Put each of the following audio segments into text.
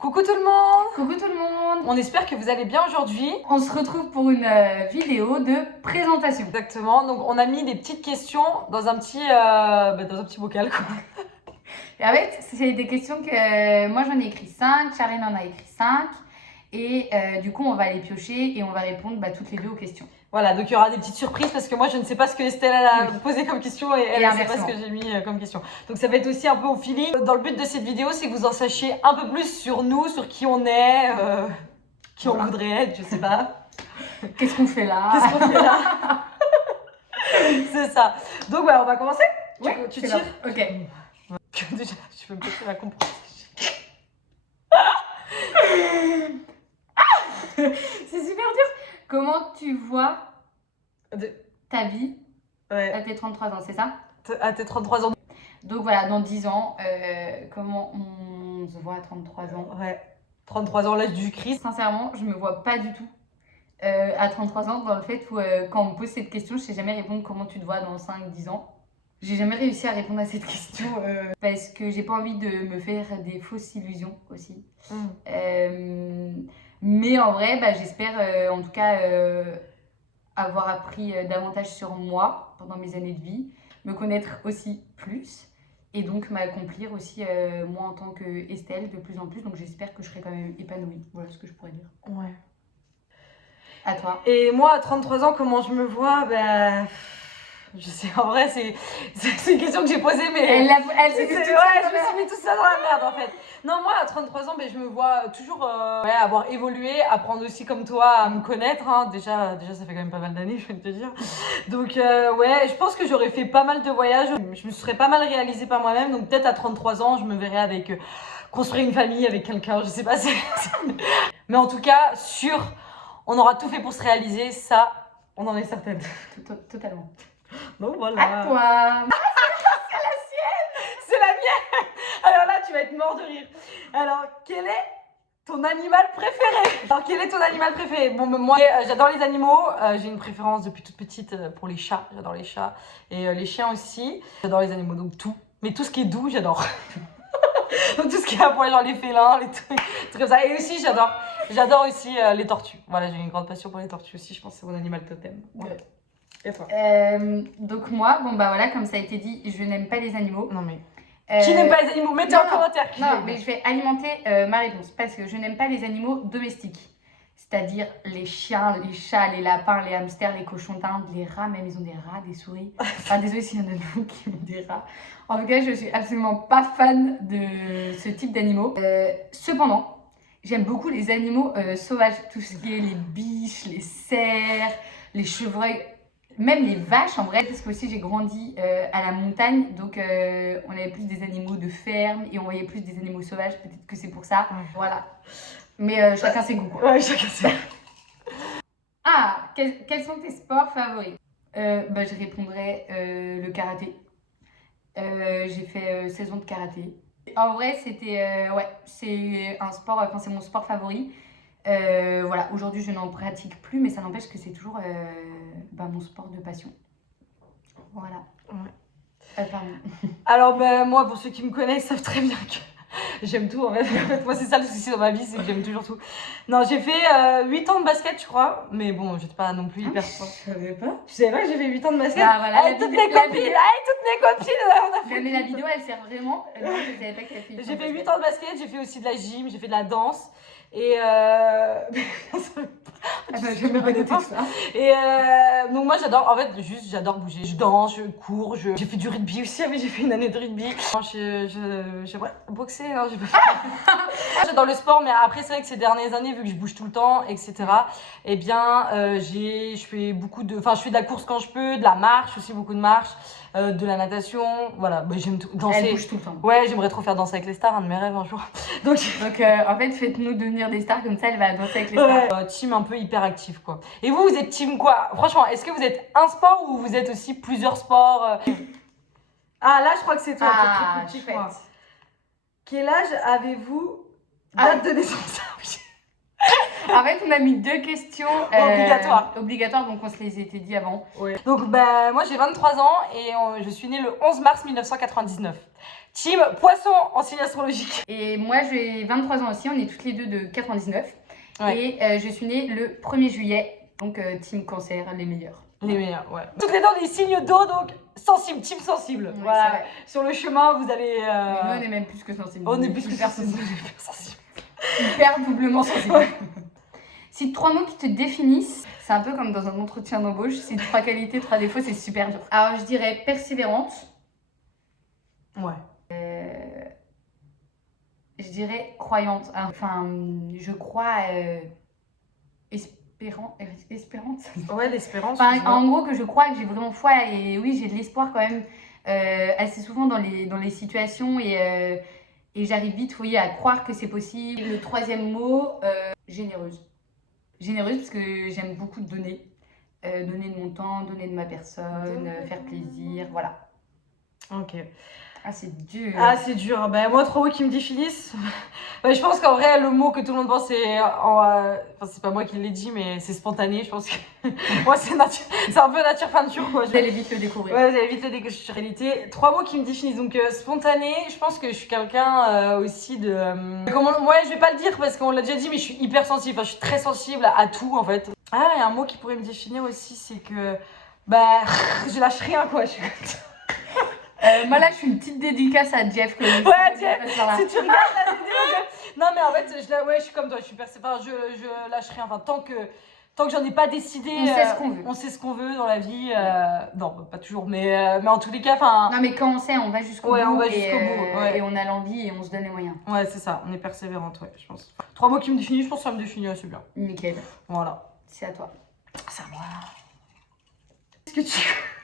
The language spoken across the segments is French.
Coucou tout le monde! Coucou tout le monde! On espère que vous allez bien aujourd'hui. On se retrouve pour une vidéo de présentation. Exactement, donc on a mis des petites questions dans un petit bocal quoi. Et en fait, c'est des questions que moi j'en ai écrit 5, Charline en a écrit 5. Et du coup, on va les piocher et on va répondre toutes les deux aux questions. Voilà, donc il y aura des petites surprises parce que moi je ne sais pas ce que Estelle a posé comme question et elle ne sait pas ce que j'ai mis comme question. Donc ça va être aussi un peu au feeling. Dans le but de cette vidéo, c'est que vous en sachiez un peu plus sur nous, sur qui on est, qui on voudrait être, je sais pas. Qu'est-ce qu'on fait là? Qu'est-ce qu'on fait là? C'est ça. Donc voilà, on va commencer. Ouais, tu tires? Ok. Déjà, je peux me passer la comprendre. C'est super dur. Comment tu vois ta vie à tes 33 ans, c'est ça? À tes 33 ans. Donc voilà, dans 10 ans, comment on se voit à 33 ans? Ouais, 33 ans, l'âge du Christ. Sincèrement, je me vois pas du tout à 33 ans dans le fait où quand on me pose cette question, je sais jamais répondre comment tu te vois dans 5-10 ans. J'ai jamais réussi à répondre à cette question parce que j'ai pas envie de me faire des fausses illusions aussi. Mais en vrai, j'espère en tout cas avoir appris davantage sur moi pendant mes années de vie, me connaître aussi plus et donc m'accomplir aussi moi en tant que Estelle de plus en plus. Donc j'espère que je serai quand même épanouie. Voilà ce que je pourrais dire. Ouais. À toi. Et moi, à 33 ans, comment je me vois? Je sais, en vrai, c'est une question que j'ai posée, mais... Elle je me suis mis tout ça dans la merde, en fait. Non, moi, à 33 ans, je me vois toujours avoir évolué, apprendre aussi comme toi à me connaître. Hein. Déjà, ça fait quand même pas mal d'années, je vais te dire. Donc, je pense que j'aurais fait pas mal de voyages. Je me serais pas mal réalisée par moi-même. Donc, peut-être à 33 ans, je me verrais avec... construire une famille avec quelqu'un, je sais pas. Mais en tout cas, on aura tout fait pour se réaliser. Ça, on en est certaine. Totalement. Donc voilà. À toi. C'est la sienne. C'est la mienne. Alors là, tu vas être mort de rire. Alors, quel est ton animal préféré? Bon, moi, j'adore les animaux. J'ai une préférence depuis toute petite pour les chats. J'adore les chats. Et les chiens aussi. J'adore les animaux, donc tout. Mais tout ce qui est doux, j'adore. Donc tout ce qui est à poil, genre les félins, les trucs comme ça. Et aussi, j'adore aussi les tortues. Voilà, j'ai une grande passion pour les tortues aussi. Je pense que c'est mon animal totem. Ouais. Et toi? Donc moi, comme ça a été dit, je n'aime pas les animaux. Non mais... Qui n'aime pas les animaux? Mettez en commentaire. Non, mais je vais alimenter ma réponse parce que je n'aime pas les animaux domestiques. C'est-à-dire les chiens, les chats, les lapins, les hamsters, les cochons d'Inde, les rats, même ils ont des rats, des souris. Enfin, désolé s'il y en a de vous qui ont des rats. En tout cas, je suis absolument pas fan de ce type d'animaux. Cependant, j'aime beaucoup les animaux sauvages. Tout ce qui est les biches, les cerfs, les chevreuils, même les vaches en vrai. Parce que aussi j'ai grandi à la montagne, donc on avait plus des animaux de ferme et on voyait plus des animaux sauvages. Peut-être que c'est pour ça. Voilà. Mais chacun ses goûts, quoi. Ouais, chacun ses goûts. Ah, quels sont tes sports favoris? Je répondrais le karaté. J'ai fait 16 ans de karaté. En vrai, c'est un sport, c'est mon sport favori. Voilà, aujourd'hui je n'en pratique plus, mais ça n'empêche que c'est toujours mon sport de passion. Voilà. Ouais. Pardon. Alors, moi, pour ceux qui me connaissent, savent très bien que j'aime tout en fait. Moi, c'est ça le souci dans ma vie, c'est que j'aime toujours tout. Non, j'ai fait 8 ans de basket, je crois. Mais bon, j'étais pas non plus hyper sport. Je savais pas. Tu savais pas que j'ai fait 8 ans de basket? Voilà, toutes mes copines, on a fait. Mais la vidéo, elle sert vraiment. Je savais pas que t'as fait. J'ai fait 8 ans de basket, j'ai fait aussi de la gym, j'ai fait de la danse. Et jamais regretté ça. Et donc moi j'adore, en fait j'adore bouger. Je danse, je cours, j'ai fait du rugby aussi, j'ai fait une année de rugby. J'aimerais boxer, hein, j'ai pas fait. J'adore le sport, mais après c'est vrai que ces dernières années, vu que je bouge tout le temps, etc. Eh bien je fais de la course quand je peux, de la marche aussi, beaucoup de marche. De la natation, voilà, j'aime danser. Elle bouge tout le temps. Ouais, j'aimerais trop faire danser avec les stars, un de mes rêves un jour. Donc en fait, faites-nous devenir des stars, comme ça elle va danser avec les stars. Team un peu hyper actif quoi. Et vous êtes team quoi? Franchement, est-ce que vous êtes un sport ou vous êtes aussi plusieurs sports? Ah là, je crois que c'est toi, t'es très petit, je crois. Quel âge avez-vous? Date de naissance. En fait, on a mis 2 questions obligatoires, donc on se les était dit avant. Ouais. Donc, moi j'ai 23 ans et je suis née le 11 mars 1999. Team poisson en signe astrologique. Et moi, j'ai 23 ans aussi, on est toutes les deux de 99. Ouais. Et je suis née le 1er juillet, donc team cancer, les meilleurs. Les meilleurs, ouais. Toutes les deux, des signes d'eau, donc sensible, team sensible. Oui, Voilà. Sur le chemin, vous allez. Mais nous, on est même plus que sensibles. On est plus que hyper sensible. sensibles. Hyper doublement sensible. Ouais. Si 3 mots qui te définissent, c'est un peu comme dans un entretien d'embauche, c'est 3 qualités, 3 défauts, c'est super dur. Alors, je dirais persévérante. Ouais. Je dirais croyante. Enfin, je crois espérante. Ouais, l'espérance. Enfin, en gros, que je crois que j'ai vraiment foi et oui, j'ai de l'espoir quand même assez souvent dans les situations et j'arrive vite, oui, à croire que c'est possible. Le 3e mot, généreuse. Généreuse parce que j'aime beaucoup donner. Donner de mon temps, donner de ma personne, faire plaisir, voilà. Ok. Ah, c'est dur. Ah, c'est dur. Ben, moi, 3 mots qui me définissent. Ben, je pense qu'en vrai, le mot que tout le monde pense, c'est. Enfin, c'est pas moi qui l'ai dit, mais c'est spontané. Je pense que. Moi, c'est un peu nature peinture, quoi. Vous allez vite le découvrir. Ouais, vous allez vite le découvrir sur réalité. 3 mots qui me définissent. Donc, spontané, je pense que je suis quelqu'un aussi de. Ouais, je vais pas le dire parce qu'on l'a déjà dit, mais je suis hyper sensible. Enfin, je suis très sensible à tout, en fait. Ah, et un mot qui pourrait me définir aussi, c'est que. Bah, je lâche rien, quoi. Je suis comme ça. Moi là je suis une petite dédicace à Jeff. Ouais, Jeff, si tu regardes la vidéo, Jeff. Non mais en fait, je suis comme toi, je suis enfin, je lâche rien. Enfin, tant que j'en ai pas décidé, On sait ce qu'on veut. On sait ce qu'on veut dans la vie. Non, pas toujours, mais en tous les cas, enfin. Non mais quand on sait, on va jusqu'au bout. On va jusqu'au bout. Ouais. Et on a l'envie et on se donne les moyens. Ouais, c'est ça, on est persévérante, ouais, je pense. 3 mots qui me définissent, je pense que ça me définit assez bien. Nickel. Voilà. C'est à toi. C'est à moi.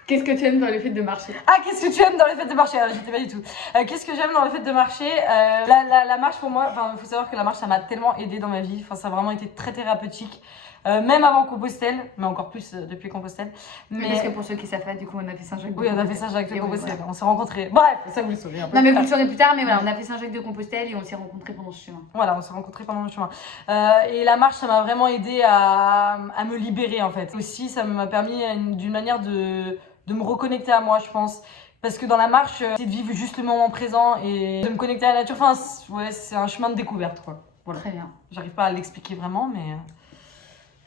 Qu'est-ce que tu aimes dans le fait de marcher? Ah, qu'est-ce que tu aimes dans le fait de marcher? Alors, j'étais pas du tout. Qu'est-ce que j'aime dans le fait de marcher? La marche pour moi, il faut savoir que la marche ça m'a tellement aidé dans ma vie. Enfin, ça a vraiment été très thérapeutique. Même avant Compostelle, mais encore plus depuis Compostelle. Mais parce que pour ceux qui savent pas, du coup, on a fait Saint-Jacques de Oui, on a fait Saint-Jacques de Et Compostelle. voilà. On s'est rencontrés. Bref, ça vous le saurez un peu. Non mais vous le saurez plus tard, mais voilà, on a fait Saint-Jacques de Compostelle et on s'est rencontrés pendant ce chemin. Voilà, on s'est rencontrés pendant le chemin. Et la marche, ça m'a vraiment aidé à me libérer en fait. Aussi, ça m'a permis d'une manière de me reconnecter à moi, je pense. Parce que dans la marche, c'est de vivre juste le moment présent et de me connecter à la nature. Enfin, ouais, c'est un chemin de découverte, quoi. Voilà. Très bien. J'arrive pas à l'expliquer vraiment, mais.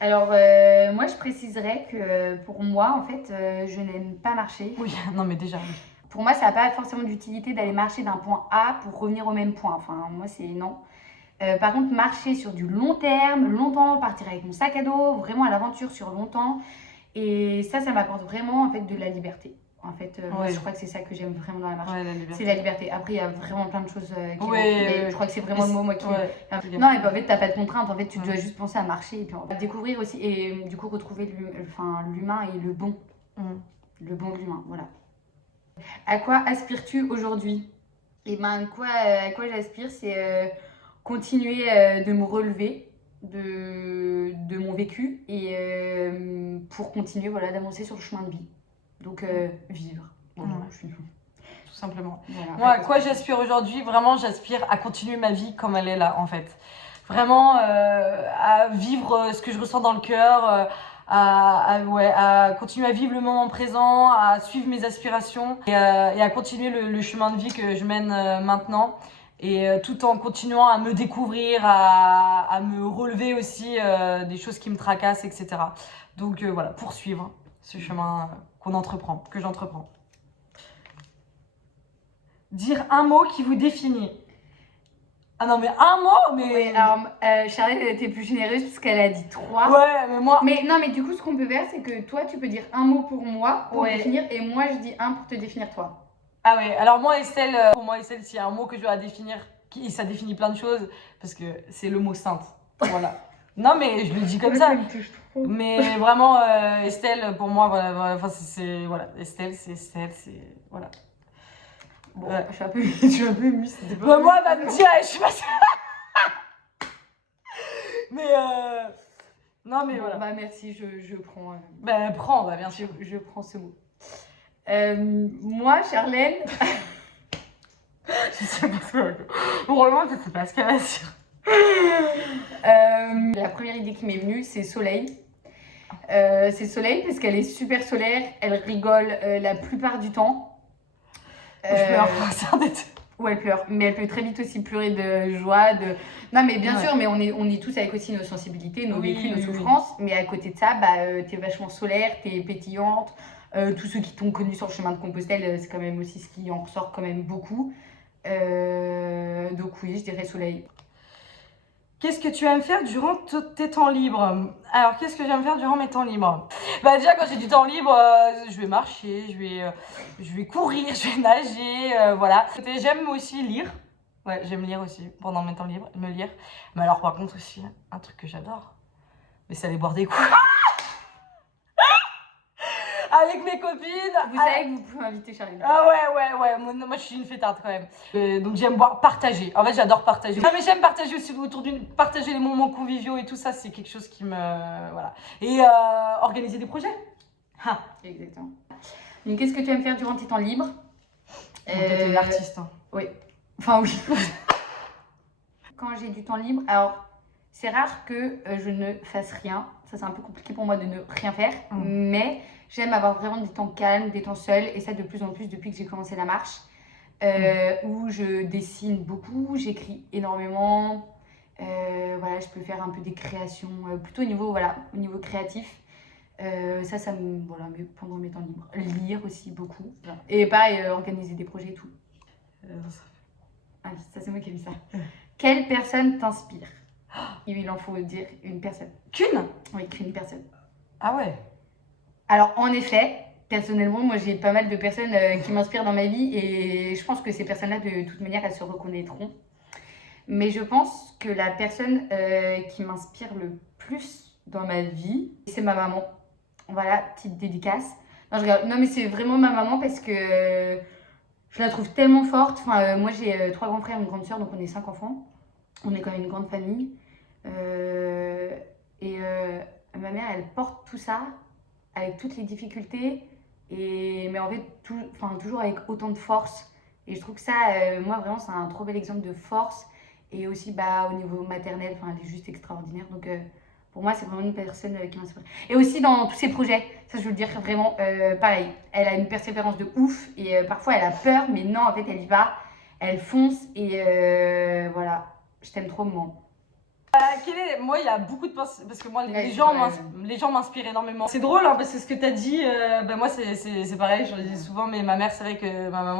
Alors, moi, je préciserais que pour moi, en fait, je n'aime pas marcher. Oui, non, mais déjà. Oui. Pour moi, ça n'a pas forcément d'utilité d'aller marcher d'un point A pour revenir au même point. Enfin, moi, c'est non. Par contre, marcher sur du long terme, longtemps, partir avec mon sac à dos, vraiment à l'aventure sur longtemps. Et ça m'apporte vraiment, en fait, de la liberté. En fait, moi, je crois que c'est ça que j'aime vraiment dans la marche. Ouais, la liberté. C'est la liberté. Après, il y a vraiment plein de choses qui ouais, je crois que c'est vraiment le mot, moi, qui... Ouais. Non, et en fait, t'as pas de contrainte. En fait, tu dois juste penser à marcher et puis découvrir aussi. Et du coup, retrouver l'humain et le bon. Le bon de l'humain, voilà. À quoi aspires-tu aujourd'hui? Et ben, à quoi j'aspire, c'est continuer de me relever de mon vécu et pour continuer, voilà, d'avancer sur le chemin de vie. Donc, vivre. Voilà, tout simplement. Voilà, moi, à quoi j'aspire aujourd'hui? Vraiment, j'aspire à continuer ma vie comme elle est là, en fait. Vraiment, à vivre ce que je ressens dans le cœur, à continuer à vivre le moment présent, à suivre mes aspirations et à continuer le chemin de vie que je mène maintenant. Et tout en continuant à me découvrir, à me relever aussi des choses qui me tracassent, etc. Donc voilà, poursuivre ce chemin que j'entreprends. Dire un mot qui vous définit. Ah non, mais un mot, mais... Oui, alors Charlotte, elle était plus généreuse parce qu'elle a dit 3. Ouais, mais moi... Mais non, mais du coup, ce qu'on peut faire, c'est que toi, tu peux dire un mot pour moi, pour me définir, et moi, je dis un pour te définir toi. Ah ouais, alors moi, Estelle, pour moi, Estelle, s'il y a un mot que je dois définir, ça définit plein de choses, parce que c'est le mot sainte. Voilà. Non, mais je le dis comme ça. Mais vraiment, Estelle, pour moi, voilà, voilà, Estelle, c'est, voilà. Bon, je suis un peu émue, c'était pas... Moi, elle va me dire, je suis pas... Mais, non, mais bon, voilà. Bah, merci, je prends... Bah, prends, bah, bien sûr. Je prends ce mot. Moi, Charlène... Je sais pas ce que... Vraiment, je sais pas ce qu'elle va dire. La première idée qui m'est venue, c'est Soleil. C'est Soleil parce qu'elle est super solaire, elle rigole la plupart du temps. Je pleure, c'est un des deux. où elle pleure. Mais elle peut très vite aussi pleurer de joie, de... Non, mais bien Ouais. sûr, mais on est tous avec aussi nos sensibilités, nos Oui, vécus, nos oui, oui. souffrances. Mais à côté de ça, t'es vachement solaire, t'es pétillante. Tous ceux qui t'ont connu sur le chemin de Compostelle, c'est quand même aussi ce qui en ressort quand même beaucoup. Donc oui, je dirais soleil. Qu'est-ce que tu aimes faire durant tes temps libres? Alors, qu'est-ce que j'aime faire durant mes temps libres? Bah déjà, quand j'ai du temps libre, je vais marcher, je vais courir, je vais nager, voilà. J'aime aussi lire. Ouais, j'aime lire aussi pendant mes temps libres, me lire. Mais alors, par contre aussi, un truc que j'adore, mais c'est aller boire des coups avec mes copines. Vous savez que vous pouvez m'inviter, Charline. Ah ouais, moi je suis une fêtarde quand même. Donc j'aime boire, partager. En fait, j'adore partager. Non mais j'aime partager aussi partager les moments conviviaux et tout ça, c'est quelque chose qui me voilà. Et organiser des projets. Ah. Exactement. Donc, qu'est-ce que tu aimes faire durant tes temps libres? Bon, toi, t'es une artiste. Hein. Oui. Enfin, oui. Quand j'ai du temps libre, alors, c'est rare que je ne fasse rien. Ça, c'est un peu compliqué pour moi de ne rien faire. Mais j'aime avoir vraiment des temps calmes, des temps seuls. Et ça, de plus en plus, depuis que j'ai commencé la marche. Où je dessine beaucoup, j'écris énormément. Voilà, je peux faire un peu des créations, plutôt au niveau créatif. Ça me. Voilà, mais pendant mes temps libres. Lire aussi beaucoup. Et pareil, organiser des projets et tout. Ah, ça, c'est moi qui ai mis ça. Quelle personne t'inspire? Il en faut dire une personne. Qu'une? Oui, qu'une personne. Ah ouais. Alors, en effet, personnellement, moi, j'ai pas mal de personnes qui m'inspirent dans ma vie et je pense que ces personnes-là, de toute manière, elles se reconnaîtront. Mais je pense que la personne qui m'inspire le plus dans ma vie, c'est ma maman. Voilà, petite dédicace. Non, non, mais c'est vraiment ma maman parce que je la trouve tellement forte. Enfin, moi, j'ai 3 grands frères et une grande sœur, donc on est 5 enfants. On est quand même une grande famille. Ma mère, elle porte tout ça avec toutes les difficultés, mais en fait, toujours avec autant de force. Et je trouve que ça, moi, vraiment, c'est un trop bel exemple de force. Et aussi, au niveau maternel, elle est juste extraordinaire. Donc, pour moi, c'est vraiment une personne qui m'inspire. Et aussi dans tous ses projets, ça, je veux le dire vraiment, pareil. Elle a une persévérance de ouf. Et parfois, elle a peur, mais non, en fait, elle y va. Elle fonce. Et voilà, je t'aime trop, maman. Moi, il y a beaucoup de parce que moi, Ouais, les gens m'inspirent énormément. C'est drôle hein, parce que ce que tu as dit, moi, c'est pareil, je le dis souvent, mais ma maman,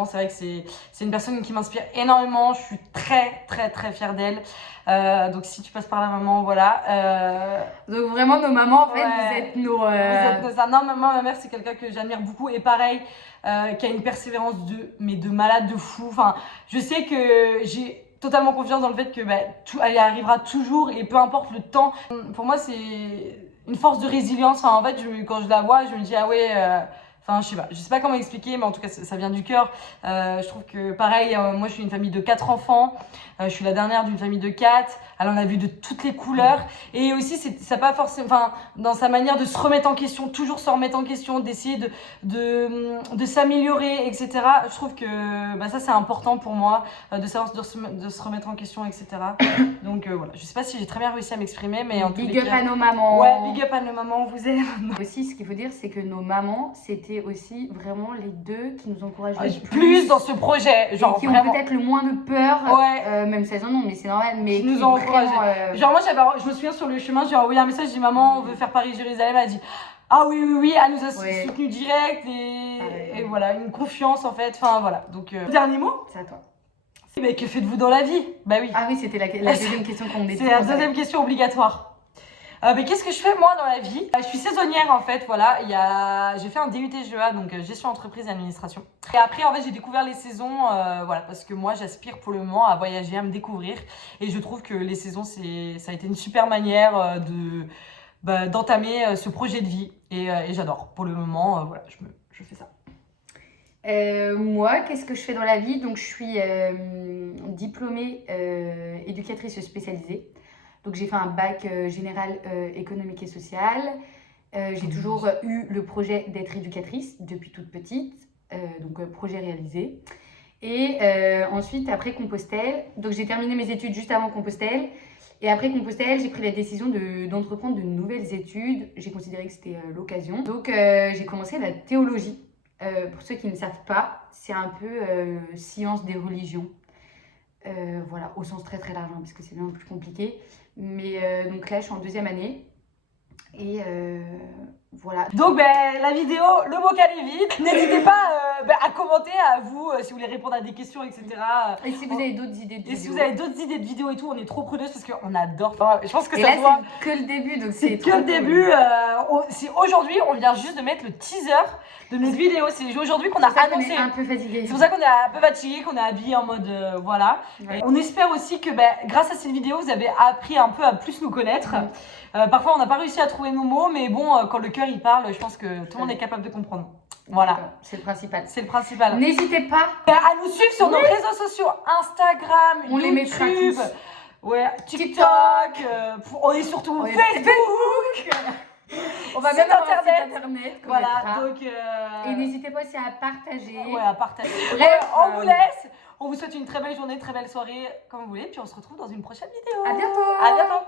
c'est vrai que c'est une personne qui m'inspire énormément. Je suis très, très, très fière d'elle. Donc, si tu passes par la maman, voilà. Donc, vraiment, nos mamans, en fait, ouais. vous êtes nos. Vous êtes nos... Non, ma mère, c'est quelqu'un que j'admire beaucoup et pareil, qui a une persévérance de malade, de fou. Enfin, je sais que j'ai totalement confiance dans le fait que elle y arrivera toujours et peu importe le temps. Pour moi, c'est une force de résilience. Enfin, en fait, quand je la vois, je me dis, ah ouais, enfin, je sais pas comment expliquer, mais en tout cas, ça vient du cœur. Je trouve que, pareil, moi, je suis une famille de 4 enfants. Je suis la dernière d'une famille de 4. Elle en a vu de toutes les couleurs. Et aussi, ça pas forcément, enfin, dans sa manière de se remettre en question, toujours se remettre en question, d'essayer de s'améliorer, etc. Je trouve que ça, c'est important pour moi, de savoir de se remettre en question, etc. Donc voilà, je sais pas si j'ai très bien réussi à m'exprimer, mais en tous les Big up cas, à nos mamans. ouais, big up à nos mamans, on vous aime. Aussi, ce qu'il faut dire, c'est que nos mamans, c'était aussi vraiment les deux qui nous encourageaient le plus dans ce projet, genre et qui vraiment. ont peut-être le moins de peur, ouais. Même 16 ans, non, mais c'est normal, mais qui nous ont encouragés. vraiment, Genre moi, je me souviens sur le chemin, j'ai envoyé un message, j'ai dit maman, on veut faire Paris-Jérusalem, elle a dit ah oui, elle nous a soutenu direct et voilà, une confiance en fait, enfin voilà. Donc, dernier mot? C'est à toi. Mais que faites-vous dans la vie? Bah oui. Ah oui, c'était la deuxième question qu'on me C'est la deuxième question obligatoire. Mais qu'est-ce que je fais moi dans la vie? Je suis saisonnière en fait, voilà. J'ai fait un DUT GEA, donc gestion entreprise et administration. Et après en fait j'ai découvert les saisons, voilà, parce que moi j'aspire pour le moment à voyager, à me découvrir. Et je trouve que les saisons ça a été une super manière d'entamer ce projet de vie. Et j'adore. Pour le moment, voilà, je fais ça. Moi, qu'est-ce que je fais dans la vie? Donc je suis diplômée éducatrice spécialisée. Donc j'ai fait un bac général économique et social. J'ai toujours eu le projet d'être éducatrice depuis toute petite, donc projet réalisé. Et ensuite, après Compostelle, donc j'ai terminé mes études juste avant Compostelle. Et après Compostelle, j'ai pris la décision d'entreprendre de nouvelles études. J'ai considéré que c'était l'occasion. Donc j'ai commencé la théologie. Pour ceux qui ne savent pas, c'est un peu science des religions. Voilà, au sens très très large, hein, parce que c'est bien plus compliqué. Mais donc là, je suis en 2e année. Et voilà. Donc la vidéo, le bocal est vide. N'hésitez pas à commenter à vous si vous voulez répondre à des questions, etc. Et si vous avez d'autres idées de vidéos. Et si vous avez d'autres idées de vidéos et tout, on est trop preneuse parce qu'on adore. Je pense que Et ça là, se voit. c'est que le début, donc C'est trop que le cool. début. Aujourd'hui, on vient juste de mettre le teaser de notre vidéo. C'est aujourd'hui qu'on a C'est pour ça qu'on annoncé. est un peu fatigué. C'est pour ça qu'on est un peu fatigué, qu'on est habillé en mode voilà. Ouais. On espère aussi que grâce à cette vidéo, vous avez appris un peu à plus nous connaître. Parfois, on n'a pas réussi à trouver nos mots, mais bon, quand le cœur il parle, je pense que tout le monde est capable de comprendre. Voilà, C'est le principal. c'est le principal. N'hésitez pas. À nous suivre sur nos réseaux sociaux, Instagram, On les mettra YouTube, tous. ouais, TikTok, on est surtout On est Facebook. On va Site même avoir un internet. site internet qu'on Voilà, mettra. donc Et n'hésitez pas aussi à partager. ouais, à partager. Bref, On vous laisse. On vous souhaite une très belle journée, très belle soirée, comme vous voulez. Puis on se retrouve dans une prochaine vidéo. À bientôt. À bientôt.